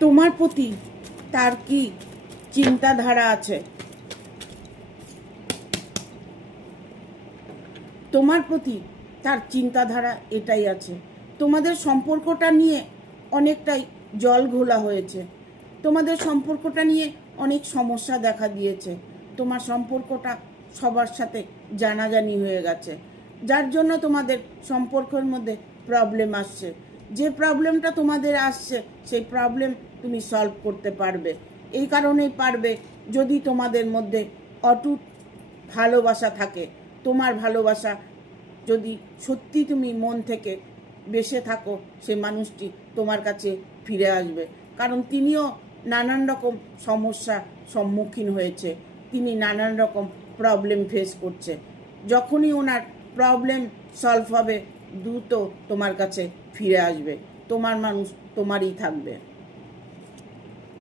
তোমার প্রতি তার কি চিন্তাধারা আছে? তোমার প্রতি তার চিন্তাধারা এটাই আছে। তোমাদের সম্পর্কটা নিয়ে অনেকটাই জল ঘোলা হয়েছে। তোমাদের সম্পর্কটা নিয়ে অনেক সমস্যা দেখা দিয়েছে। তোমার সম্পর্কটা সবার সাথে জানাজানি হয়ে গেছে, যার জন্য তোমাদের সম্পর্কের মধ্যে প্রবলেম আসছে। যে প্রবলেমটা তোমাদের আসছে সেই প্রবলেম তুমি সলভ করতে পারবে। এই কারণেই পারবে যদি তোমাদের মধ্যে অটুট ভালোবাসা থাকে। তোমার ভালোবাসা যদি সত্যি তুমি মন থেকে বেসে থাকো, সে মানুষটি তোমার কাছে ফিরে আসবে। কারণ তিনিও নানান রকম সমস্যা সম্মুখীন হয়েছে, তিনি নানান রকম প্রবলেম ফেস করছে। যখনই ওনার প্রবলেম সলভ হবে, দ্রুত তোমার কাছে ফিরে আসবে। তোমার মানুষ তোমারই থাকবে।